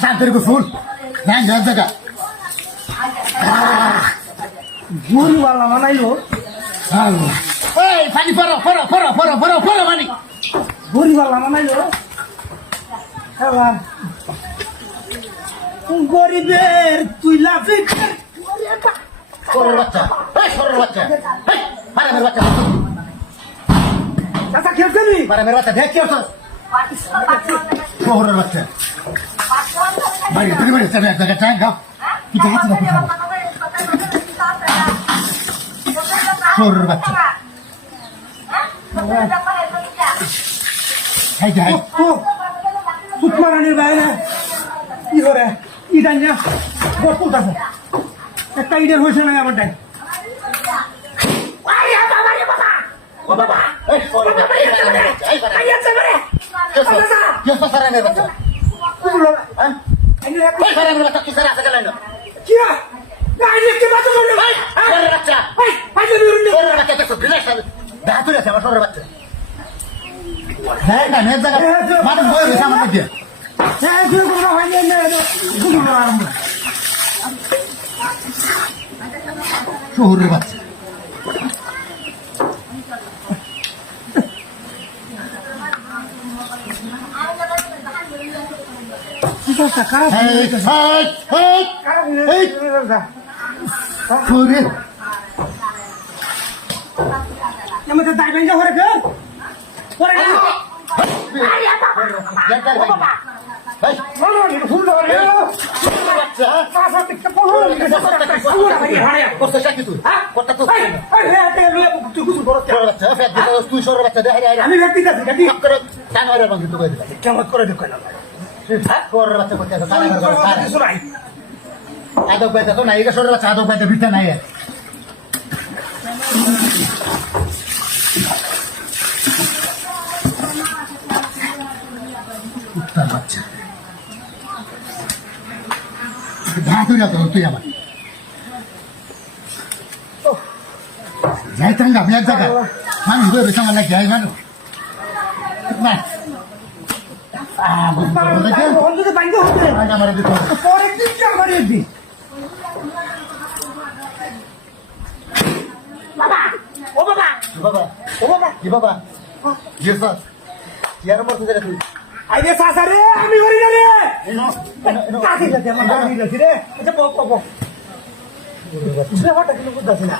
শান্তির ফুল হ্যাঁ জায়গা গরু বালা বানাইলো এই পানি পড়ো পড়ো পড়ো পড়ো পড়ো পড়ো পানি গরু বালা বানাইলো গরিবের তুই লাফি সরের বাচ্চা এই সরের বাচ্চা এই মারামের বাচ্চা চাচা খেলছেনি মারামের বাচ্চা দেখ কি হতো শহরের বাচ্চা বাড়ি তুমি বাড়ি চাবে এক জায়গায় চাই গাও কিছু হাতে না কোথাও শহরের বাচ্চা হাই হাই সুতমারানির বাইরে কি করে ইটা নিয়ে বসুন আছে একটা ইটের হয়েছে না আমার টাইম এই সরের বাচ্চা কি হতো সারামের বাচ্চা হ্যাঁ এই সারামের বাচ্চা কি সারা আছে গেল সরের বাচ্চা সরের বাচ্চা দেখো বিলেশ ধাতুরে আছে আমার সরের বাচ্চা হ্যাঁ না নেট জায়গা মানুষ বই রয়েছে আমার মধ্যে শহরের বাচ্চা আমাদের দায় ভেঙে ঘরে ফের আমি ব্যক্তি কেমন করে দেখো না আদব পাইতে তো নাই সরের বাচ্চা আদব পাইতে ভিড়তে নাই কুত্তার বাচ্চা তুই না তো তুই আমার যাই থাঙ্গা আমি এক জায়গায় মানুষ বই বেশি আমার লাগে যাই মানুষ না আমার পরের দিন আমার দিন বাবা ও বাবা বাবা ও বাবা কি বাবা কি স্যার কি আর মরতে রে তুই আইরে সাসা রে আমি হরি না রে কাছে যাতে আমার গাড়ি লাগছে রে এটা পপ পপ রে হঠাৎ কিছু বুঝতাছি না